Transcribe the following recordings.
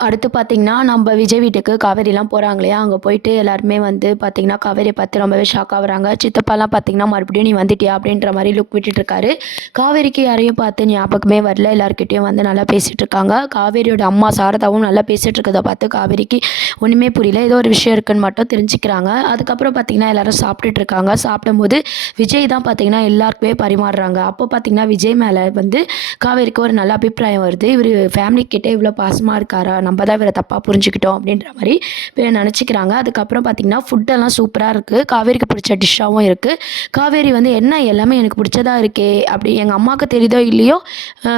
அடுத்து பார்த்தீங்கன்னா, நம்ப விஜய் வீட்டுக்கு காவேரிலாம் போறாங்க இல்லையா? அங்க போயிட்டு எல்லாருமே வந்து பார்த்தீங்கன்னா, காவேரிய பார்த்து ரொம்பவே ஷாக் ஆவுறாங்க. சித்தப்பாலாம் பார்த்தீங்கன்னா, "மறுபடியும் நீ வந்துட்டியா?" அப்படின்ற மாரி லுக் விட்டுட்டுருக்காரு. காவேரிக்கு யாரையும் பார்த்து ஞாபகமே வரல. எல்லார்கிட்டயும் வந்து நல்லா பேசிட்டுருக்காங்க. காவேரியோட அம்மா சாரதாவும் நல்லா பேசிட்டு இருக்கத பார்த்து காவேரிக்கு ஒண்ணுமே புரியல. ஏதோ ஒரு விஷயம் இருக்குன்னு மட்டும் தெரிஞ்சுக்கிறாங்க. அதுக்கப்புறம் பார்த்தீங்கன்னா, எல்லாரும் சாப்பிட்டுட்டு இருக்காங்க. சாப்பிடும்போது விஜய் தான் பார்த்தீங்கன்னா, எல்லாருக்குமே பரிமாறுறாங்க. அப்போ பார்த்தீங்கன்னா, விஜய் மேல வந்து காவேரிக்கு ஒரு நல்ல அபிப்பிராயம் வருது. இவரு ஃபேமிலி கிட்ட இவ்ளோ பாசமா இருக்காரா? நம்ம தான் இவர தப்பா புரிஞ்சுக்கிட்டோம் அப்படின்ற மாரி நெனச்சுக்கிறாங்க. அதுக்கப்புறம் பார்த்தீங்கன்னா, ஃபுட்டெல்லாம் சூப்பரா இருக்கு. காவேரிக்கு பிடிச்ச டிஷ்ஷாவும் இருக்கு. காவேரி வந்து, "என்ன எல்லாமே எனக்கு பிடிச்சதா இருக்கே! அப்படி எங்க அம்மாவுக்கு தெரியுதோ இல்லையோ, அ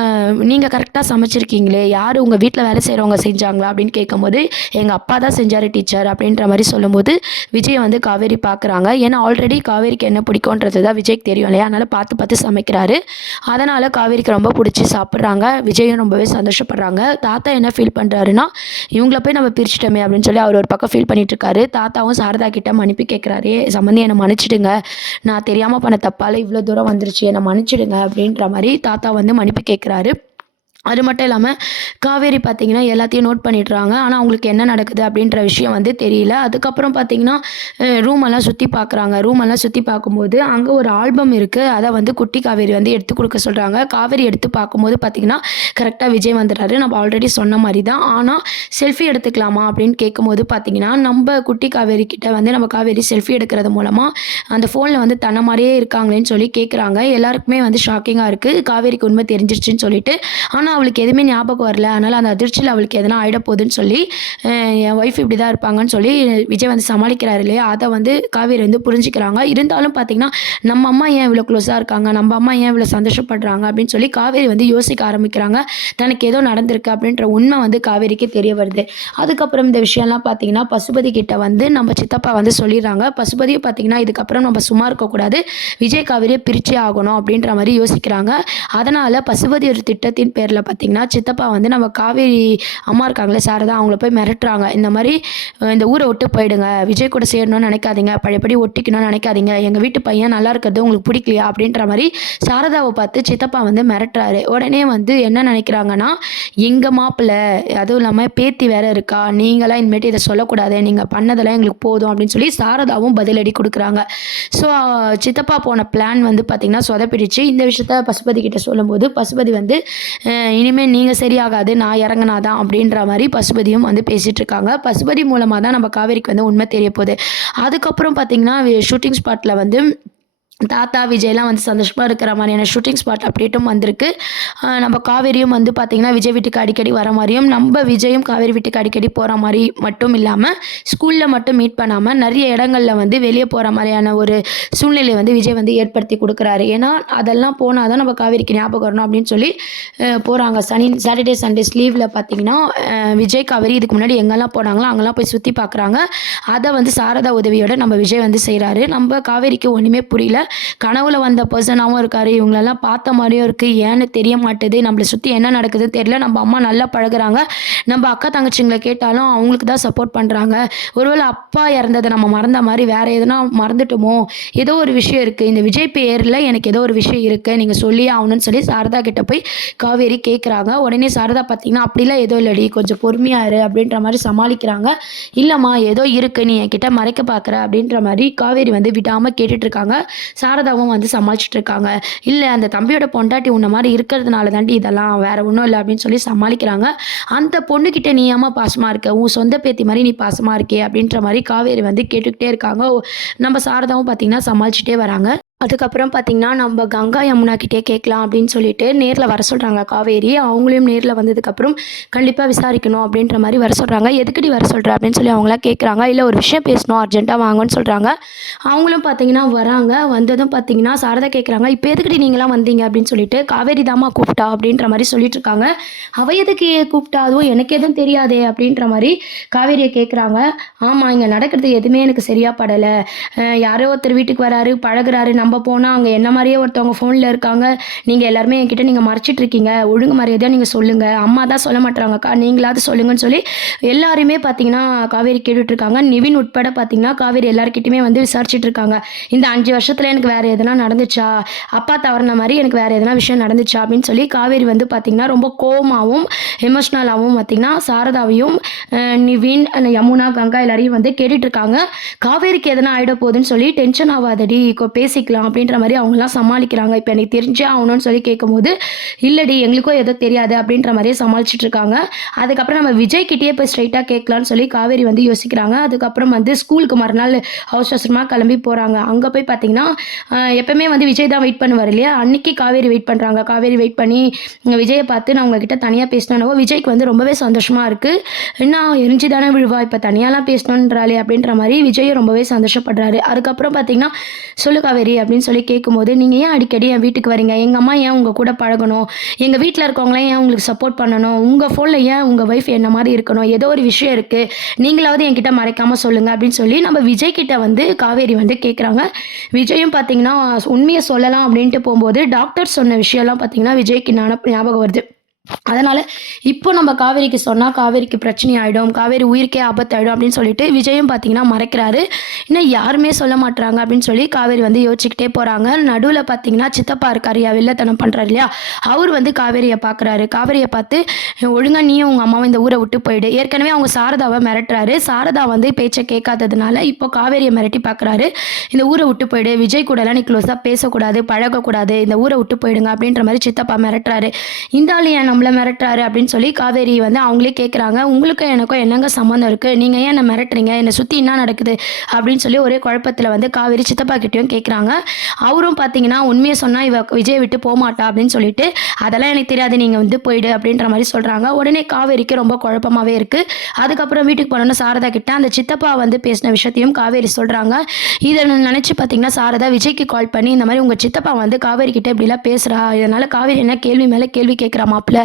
நீங்க கரெக்ட்டா சமைச்சிருக்கீங்களே! யாரு உங்க வீட்ல வேலை செய்றவங்க செஞ்சாங்களா?" அப்படின்னு கேட்கும்போது, "எங்க அப்பா தான் செஞ்சாரு டீச்சர்" அப்படின்ற மாரி சொல்லும்போது, விஜய வந்து காவேரி பார்க்குறாங்க. ஏன்னா ஆல்ரெடி காவேரிக்கு என்ன பிடிக்கும்ன்றது தான் விஜய்க்கு தெரியும் இல்லையா? அதனால பார்த்து பார்த்து சமைக்கிறாரு. அதனால காவேரிக்கு ரொம்ப புடிச்சு சாப்பிடுறாங்க. விஜயும் ரொம்பவே சந்தோஷப்படுறாங்க. தாத்தா என்ன ஃபீல் பண்றாருன்னா, இவங்கள போய் நம்ம பிரிச்சுட்டோமே அப்படின்னு சொல்லி அவர் ஒரு பக்கம் ஃபீல் பண்ணிட்டு இருக்காரு. தாத்தாவும் சாரதா கிட்ட மன்னிப்பு கேட்குறாரு. "சம்மந்தி என்ன மன்னிச்சுடுங்க. நான் தெரியாம பண்ண தப்பால இவ்வளோ தூரம் வந்துருச்சு. என்ன மன்னிச்சுடுங்க" அப்படின்ற மாரி தாத்தா வந்து மன்னிப்பு கேட்குறாரு. அது மட்டும் இல்லாம, காவேரி பார்த்தீங்கன்னா, எல்லாத்தையும் நோட் பண்ணிடுறாங்க. ஆனா, அவங்களுக்கு என்ன நடக்குது அப்படின்ற விஷயம் வந்து தெரியல. அதுக்கப்புறம் பார்த்தீங்கன்னா, ரூமெல்லாம் சுத்தி பார்க்குறாங்க. ரூமெல்லாம் சுத்தி பார்க்கும்போது, அங்க ஒரு ஆல்பம் இருக்கு. அத வந்து குட்டி காவேரி வந்து எடுத்து குடுக்க சொல்றாங்க. காவேரி எடுத்து பார்க்கும்போது பார்த்தீங்கன்னா, கரெக்ட்டா விஜய் வந்துடுறாரு. நம்ம ஆல்ரெடி சொன்ன மாரி தான். ஆனா, செல்ஃபி எடுத்துக்கலாமா அப்படின்னு கேட்கும்போது பார்த்தீங்கன்னா, நம்ப குட்டி காவேரி கிட்ட வந்து நம்ம காவேரி செல்ஃபி எடுக்கிறது மூலமா, அந்த ஃபோன்ல வந்து தன்ன மாரியே இருக்காங்களேன்னு சொல்லி கேட்குறாங்க. எல்லாருக்குமே வந்து ஷாக்கிங்கா இருக்கு. காவேரிக்கு உண்மை தெரிஞ்சிருச்சுன்னு சொல்லிட்டு. ஆனா, அவளுக்கு எதுவுமே ஞாபகம் வரல. அதனால அந்த அதிர்ச்சியில அவளுக்கு எதனா ஆயிட போதுன்னு சொல்லி, அ என் ஒய்ஃப் இப்படிதான் இருப்பாங்கன்னு சொல்லி விஜய் வந்து சமாளிக்கிறாரு இல்லையா? அத வந்து காவேரி வந்து புரிஞ்சுக்கிறாங்க. இருந்தாலும் பார்த்தீங்கன்னா, நம்ம அம்மா ஏன் இவ்வளோ க்ளோஸா இருக்காங்க? நம்ம அம்மா ஏன் இவ்வளோ சந்தோஷப்படுறாங்க? அப்படின்னு சொல்லி காவேரி வந்து யோசிக்க ஆரம்பிக்கிறாங்க. தனக்கு ஏதோ நடந்திருக்கு அப்படின்ற உண்மை வந்து காவேரிக்கு தெரிய வருது. அதுக்கப்புறம் இந்த விஷயம்லாம் பார்த்தீங்கன்னா, பசுபதி கிட்ட வந்து நம்ம சித்தப்பா வந்து சொல்லிடுறாங்க. பசுபதியும் பார்த்தீங்கன்னா, இதுக்கப்புறம் நம்ம சும்மா இருக்கக்கூடாது. விஜய், காவேரியை பிரிச்சே ஆகணும் அப்படின்ற மாரி யோசிக்கிறாங்க. அதனால பசுபதி ஒரு திட்டத்தின் பேர்ல பார்த்தீங்கன்னா, சித்தப்பா வந்து நம்ம காவேரி அம்மா இருக்காங்கல்ல சாரதா, அவங்கள போய் மிரட்டுறாங்க. இந்த மாரி இந்த ஊர விட்டு போயிடுங்க. விஜய் கூட சேரணும்னு நெனைக்காதீங்க. பழையபடி ஒட்டிக்கணும்னு நெனைக்காதீங்க. எங்க வீட்டு பையன் நல்லா இருக்கிறது உங்களுக்கு பிடிக்கலையா? அப்படின்ற மாரி சாரதாவ பார்த்து சித்தப்பா வந்து மிரட்டுறாரு. உடனே வந்து என்ன நெனைக்கிறாங்கன்னா, எங்க மாப்பிள அதுவும் இல்லாம பேத்தி வேற இருக்கா. நீங்கலாம் இனிமேட்டு இத சொல்லக்கூடாது. நீங்க பண்ணதெல்லாம் எங்களுக்கு போதும் அப்படின்னு சொல்லி சாரதாவும் பதிலடி குடுக்குறாங்க. ஸோ சித்தப்பா போன பிளான் வந்து பார்த்தீங்கன்னா சொதப்பிடுச்சு. இந்த விஷயத்த பசுபதி கிட்ட சொல்லும்போது, பசுபதி வந்து இனிமே நீங்க சரியாகாது. நான் இறங்குனா தான் அப்படின்ற மாரி பசுபதியும் வந்து பேசிட்டு இருக்காங்க. பசுபதி மூலமா தான் நம்ம காவேரிக்கு வந்து உண்மை தெரிய போது. அதுக்கப்புறம் பார்த்தீங்கன்னா, ஷூட்டிங் ஸ்பாட்ல வந்து தாத்தா, விஜய்லாம் வந்து சந்தோஷமா இருக்கிற மாரியான ஷூட்டிங் ஸ்பாட் அப்டேட்டும் வந்திருக்கு. நம்ம காவேரியும் வந்து பார்த்தீங்கன்னா, விஜய் வீட்டுக்கு அடிக்கடி வர மாரியும், நம்ப விஜயும் காவேரி வீட்டுக்கு அடிக்கடி போற மாரி மட்டும் இல்லாம, ஸ்கூல்ல மட்டும் மீட் பண்ணாம, நெறைய இடங்கள்ல வந்து வெளிய போற மாரியான ஒரு சூழ்நிலைய வந்து விஜய் வந்து ஏற்படுத்தி குடுக்குறாரு. ஏன்னா, அதெல்லாம் போனா தான் நம்ம காவேரிக்கு ஞாபகம் வரணும் அப்படின்னு சொல்லி போறாங்க. சாட்டர்டே, சண்டேஸ் லீவ்ல பார்த்தீங்கன்னா, விஜய், காவேரி இதுக்கு முன்னாடி எங்கெல்லாம் போனாங்களோ, அங்கலாம் போய் சுத்தி பார்க்குறாங்க. அத வந்து சாரதா உதவியோட நம்ம விஜய் வந்து செய்றாரு. நம்ப காவேரிக்கு ஒண்ணுமே புரியல. கனவுல வந்த பெர்சனாவும் இருக்காரு. இவங்களெல்லாம் பார்த்த மாரியும் இருக்கு. ஏன்னு தெரிய மாட்டுது. நம்மள சுத்தி என்ன நடக்குதுன்னு தெரியல. நம்ம அம்மா நல்லா பழகுறாங்க. நம்ம அக்கா, தங்கச்சிங்கள கேட்டாலும் அவங்களுக்கு தான் சப்போர்ட் பண்றாங்க. ஒருவேள அப்பா இறந்தத நம்ம மறந்த மாரி வேற எதுனா மறந்துட்டோமோ? ஏதோ ஒரு விஷயம் இருக்கு. இந்த விஜய் பேர்ல எனக்கு ஏதோ ஒரு விஷயம் இருக்கு. நீங்க சொல்லியே ஆகணும்னு சொல்லி சாரதா கிட்ட போய் காவேரி கேட்குறாங்க. உடனே சாரதா பார்த்தீங்கன்னா, "அப்படிலாம் எதுவும் இல்லடி. கொஞ்சம் பொறுமையா இரு" அப்படின்ற மாரி சமாளிக்கிறாங்க. "இல்லம்மா ஏதோ இருக்கு. நீ என்கிட்ட மறைக்க பார்க்குற" அப்படின்ற மாரி காவேரி வந்து விடாம கேட்டுட்டு இருக்காங்க. சாரதாவும் வந்து சமாளிச்சுட்டு இருக்காங்க. "இல்ல அந்த தம்பியோட பொண்டாட்டி உன்ன மாரி இருக்கிறதுனால தாண்டி இதெல்லாம். வேற ஒண்ணும் இல்ல" அப்படின்னு சொல்லி சமாளிக்கிறாங்க. "அந்த பொண்ணுகிட்ட நீ ஏம்மா பாசமா இருக்க? உன் சொந்த பேத்தி மாரி நீ பாசமா இருக்கியே" அப்படின்ற மாரி காவேரி வந்து கேட்டுக்கிட்டே இருக்காங்க. நம்ம சாரதாவும் பார்த்தீங்கன்னா சமாளிச்சுட்டே வராங்க. அதுக்கப்புறம் பார்த்தீங்கன்னா, நம்ம கங்கா, யமுனா கிட்டயே கேட்கலாம் அப்படின்னு சொல்லிட்டு நேர்ல வர சொல்றாங்க காவேரி. அவங்களையும் நேர்ல வந்ததுக்கப்புறம் கண்டிப்பா விசாரிக்கணும் அப்படின்ற மாரி வர சொல்றாங்க. "எதுக்குடி வர சொல்ற?" அப்படின்னு சொல்லி அவங்கலாம் கேட்குறாங்க. "இல்ல ஒரு விஷயம் பேசணும். அர்ஜென்ட்டா வாங்கன்னு" சொல்றாங்க. அவங்களும் பார்த்தீங்கன்னா வராங்க. வந்ததும் பார்த்தீங்கன்னா, சாரதா கேட்குறாங்க, "இப்ப எதுக்குடி நீங்கலாம் வந்தீங்க?" அப்படின்னு சொல்லிட்டு. "காவேரி தாம்மா கூப்பிட்டா" அப்படின்ற மாரி சொல்லிட்டுருக்காங்க. "அவ எதுக்கு கூப்பிட்டா? அதுவும் எனக்கு எதுவும் தெரியாதே" அப்படின்ற மாரி காவேரிய கேட்குறாங்க. "ஆமா, இங்க நடக்கிறது எதுவுமே எனக்கு சரியா படல. யாரோ ஒருத்தர் வீட்டுக்கு வராரு, பழகுறாரு. நம்ம நம்ம போனால் அங்கே என்ன மாதிரியே ஒருத்தவங்க ஃபோனில் இருக்காங்க, நீங்கள் எல்லாருமே என்கிட்ட நீங்கள் மறைச்சிட்டு இருக்கீங்க, ஒழுங்கு மரியாதையாக நீங்கள் சொல்லுங்கள், அம்மா தான் சொல்ல மாட்றாங்கக்கா, நீங்களாவது சொல்லுங்கன்னு சொல்லி எல்லாருமே பார்த்தீங்கன்னா காவேரி கேட்டுட்ருக்காங்க. நிவின் உட்பட பார்த்தீங்கன்னா காவேரி எல்லாருக்கிட்டையுமே வந்து விசாரிச்சுட்டு இருக்காங்க. இந்த 5 வருஷத்தில் எனக்கு வேறு எதனா நடந்துச்சா, அப்பா தவறுன மாதிரி எனக்கு வேறு எதனா விஷயம் நடந்துச்சா அப்படின்னு சொல்லி காவேரி வந்து பார்த்தீங்கன்னா ரொம்ப கோவமாகவும் எமோஷ்னலாகவும் பார்த்தீங்கன்னா சாரதாவையும் நிவின் யமுனா கங்கா எல்லாரையும் வந்து கேட்டுட்ருக்காங்க. காவேரிக்கு எதனா ஆகிட போகுதுன்னு சொல்லி டென்ஷன் ஆகாதடி பேசிக்கலாம் அப்படின்ற மாதிரி அவங்களாம் சமாளிக்கிறாங்க. இப்போ எனக்கு தெரிஞ்சே ஆகணும்னு சொல்லி கேட்கும்போது இல்லடி எங்களுக்கும் எதோ தெரியாது அப்படின்ற மாதிரியே சமாளிச்சுட்டு இருக்காங்க. அதுக்கப்புறம் நம்ம விஜய் கிட்டேயே போய் ஸ்ட்ரைட்டாக கேட்கலான்னு சொல்லி காவேரி வந்து யோசிக்கிறாங்க. அதுக்கப்புறம் வந்து ஸ்கூலுக்கு மறுநாள் அவசரமாக கிளம்பி போகிறாங்க. அங்கே போய் பார்த்தீங்கன்னா எப்பவுமே வந்து விஜய் தான் வெயிட் பண்ணுவார் இல்லையா, அன்னைக்கு காவேரி வெயிட் பண்ணுறாங்க. காவேரி வெயிட் பண்ணி விஜயை பார்த்து நான் உங்ககிட்ட தனியாக பேசினோ விஜய்க்கு வந்து ரொம்பவே சந்தோஷமாக இருக்குது. என்ன எரிஞ்சு தானே விழுவா, இப்போ தனியாலாம் பேசணுன்றாளே அப்படின்ற மாதிரி விஜயும் ரொம்பவே சந்தோஷப்படுறாரு. அதுக்கப்புறம் பார்த்தீங்கன்னா சொல்லு காவேரி அப்படின்னு சொல்லி கேட்கும்போது, நீங்கள் ஏன் அடிக்கடி என் வீட்டுக்கு வரீங்க, எங்கள் அம்மா ஏன் உங்கள் கூட பழகணும், எங்கள் வீட்டில் இருக்கவங்களாம் ஏன் உங்களுக்கு சப்போர்ட் பண்ணணும், உங்கள் ஃபோனில் ஏன் உங்கள் ஒய்ஃப் என்ன மாதிரி இருக்கணும், ஏதோ ஒரு விஷயம் இருக்குது, நீங்களாவது என்கிட்ட மறைக்காமல் சொல்லுங்கள் அப்படின்னு சொல்லி நம்ம விஜய் கிட்ட வந்து காவேரி வந்து கேட்குறாங்க. விஜயும் பார்த்தீங்கன்னா உண்மையை சொல்லலாம் அப்படின்ட்டு போகும்போது டாக்டர் சொன்ன விஷயம்லாம் பார்த்தீங்கன்னா விஜய்க்கு ஞாபகம் வருது. அதனால் இப்போ நம்ம காவேரிக்கு சொன்னால் காவேரிக்கு பிரச்சனை ஆகிடும், காவேரி உயிருக்கே ஆபத்தாயிடும் அப்படின்னு சொல்லிட்டு விஜயும் பார்த்தீங்கன்னா மறைக்கிறாரு. இன்னும் யாருமே சொல்ல மாட்டுறாங்க அப்படின்னு சொல்லி காவேரி வந்து யோசிச்சுக்கிட்டே போகிறாங்க. நடுவில் பார்த்தீங்கன்னா சித்தப்பா இருக்காரியா வில்லத்தனம் பண்ணுறாரு இல்லையா, அவர் வந்து காவேரியை பார்க்குறாரு. காவேரியை பார்த்து ஒழுங்காக நீயும் உங்கள் அம்மாவும் இந்த ஊரை விட்டு போயிடு, ஏற்கனவே அவங்க சாரதாவை மிரட்டுறாரு. சாரதா வந்து பேச்சை கேட்காததுனால இப்போ காவேரியை மிரட்டி பார்க்குறாரு. இந்த ஊரை விட்டு போயிடு, விஜய் கூடலாம் நீ க்ளோஸாக பேசக்கூடாது, பழகக்கூடாது, இந்த ஊரை விட்டு போயிடுங்க அப்படின்ற மாதிரி சித்தப்பா மிரட்டுறாரு. இந்த ஆள் ஏன் நம்மளை மிரட்டுறாரு அப்படின்னு சொல்லி காவேரி வந்து அவங்களே கேட்குறாங்க. உங்களுக்கும் எனக்கும் என்னங்க சம்மந்தம் இருக்குது, நீங்கள் ஏன் என்னை மிரட்டுறீங்க, என்னை சுற்றி என்ன நடக்குது அப்படின்னு சொல்லி ஒரே குழப்பத்தில் வந்து காவேரி சித்தப்பா கிட்டேயும் கேட்குறாங்க. அவரும் பார்த்தீங்கன்னா உண்மையை சொன்னால் இவ விஜய் விட்டு போகமாட்டா அப்படின்னு சொல்லிட்டு அதெல்லாம் எனக்கு தெரியாது, நீங்கள் வந்து போயிடு அப்படின்ற மாதிரி சொல்கிறாங்க. உடனே காவேரிக்கு ரொம்ப குழப்பமாகவே இருக்குது. அதுக்கப்புறம் வீட்டுக்கு போனோன்னா சாரதா கிட்ட அந்த சித்தப்பா வந்து பேசின விஷயத்தையும் காவேரி சொல்கிறாங்க. இதை நினச்சி பார்த்தீங்கன்னா சாரதா விஜய்க்கு கால் பண்ணி இந்த மாதிரி உங்கள் சித்தப்பா வந்து காவேரி கிட்ட இப்படிலாம் பேசுகிறா, இதனால் காவேரி என்ன கேள்வி மேலே கேள்வி கேட்குறா மாப்பிள்ள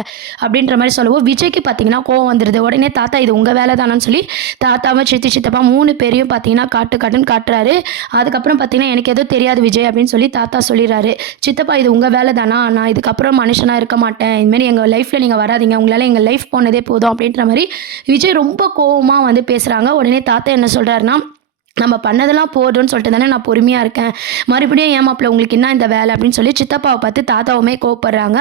அப்படின்ற மாதிரி சொல்லவும் விஜய்க்கு பார்த்தீங்கன்னா கோவம் வந்துடுது. உடனே தாத்தா இது உங்கள் வேலை தானு சொல்லி தாத்தாவும் சித்தப்பா 3 பேரையும் பார்த்தீங்கன்னா காட்டுன்னு காட்டுறாரு. அதுக்கப்புறம் பார்த்தீங்கன்னா எனக்கு எதுவும் தெரியாது விஜய் அப்படின்னு சொல்லி தாத்தா சொல்லிடுறாரு. சித்தப்பா இது உங்கள் வேலை தானா, நான் இதுக்கப்புறம் மனுஷனாக இருக்க மாட்டேன், இதுமாரி எங்கள் லைஃப்பில் நீங்கள் வராதிங்க, உங்களால் எங்கள் லைஃப் போனதே போதும் அப்படின்ற மாதிரி விஜய் ரொம்ப கோவமாக வந்து பேசுகிறாங்க. உடனே தாத்தா என்ன சொல்கிறாருன்னா, நம்ம பண்ணதெல்லாம் போதும்னு சொல்லிட்டு தானே நான் பொறுமையாக இருக்கேன், மறுபடியும் ஏமாப்பில் உங்களுக்கு என்ன இந்த வேலை அப்படின்னு சொல்லி சித்தப்பாவை பார்த்து தாத்தாவுமே கோவப்படுறாங்க.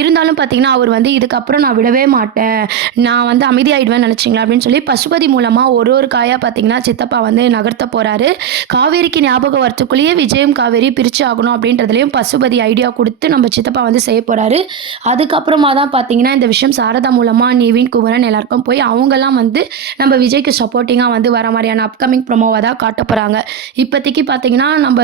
இருந்தாலும் பார்த்தீங்கன்னா அவர் வந்து இதுக்கப்புறம் நான் விடவே மாட்டேன், நான் வந்து அமைதியாகிடுவேன்னு நினச்சிங்களா அப்படின்னு சொல்லி பசுபதி மூலமாக ஒரு காயாக பார்த்தீங்கன்னா சித்தப்பா வந்து நகர்த்த போகிறாரு. காவேரிக்கு ஞாபகம் வரத்துக்குள்ளேயே விஜயும் காவேரி பிரித்து ஆகணும் அப்படின்றதுலையும் பசுபதி ஐடியா கொடுத்து நம்ம சித்தப்பா வந்து செய்ய போகிறாரு. அதுக்கப்புறமா தான் பார்த்தீங்கன்னா இந்த விஷயம் சாரதா மூலமாக நிவின் குமரன் எல்லாருக்கும் போய் அவங்கெல்லாம் வந்து நம்ம விஜய்க்கு சப்போர்ட்டிங்காக வந்து வர மாதிரியான அப்கமிங் ப்ரொமோவாக காட்ட போகிறாங்க. இப்போதைக்கு பார்த்தீங்கன்னா நம்ம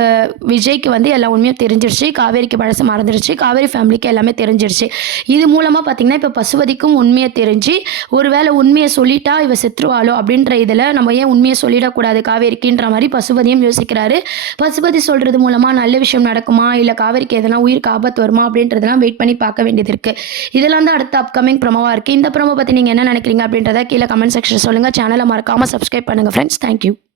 விஜய்க்கு வந்து எல்லா உண்மையும் தெரிஞ்சிருச்சு, காவேரிக்கு பழசு மறந்துடுச்சு, காவேரி ஃபேமிலிக்கு எல்லாமே தெரிஞ்சிருச்சு. இது மூலமாக பார்த்தீங்கன்னா இப்போ பசுபதிக்கும் உண்மையை தெரிஞ்சு ஒருவேளை உண்மையை சொல்லிட்டா இவ செத்துருவாளோ அப்படின்ற இதில் நம்ம ஏன் உண்மையை சொல்லிடக்கூடாது காவேரிக்குன்ற மாதிரி பசுபதியும் யோசிக்கிறாரு. பசுபதி சொல்கிறது மூலமாக நல்ல விஷயம் நடக்குமா இல்லை காவேரிக்கு எதனா உயிருக்கு ஆபத்து வருமா அப்படின்றதெல்லாம் வெயிட் பண்ணி பார்க்க வேண்டியது இருக்குது. இதெல்லாம் தான் அடுத்த அப்கமிங் ப்ரொமோவாக இருக்குது. இந்த ப்ரொமோ பற்றி நீங்கள் என்ன நினைக்கிறீங்க அப்படின்றத கீழே கமெண்ட் செக்ஷன் சொல்லுங்கள். சேனலை மறக்காமல் சப்ஸ்கிரைப் பண்ணுங்கள் ஃப்ரெண்ட்ஸ். தேங்க்யூ.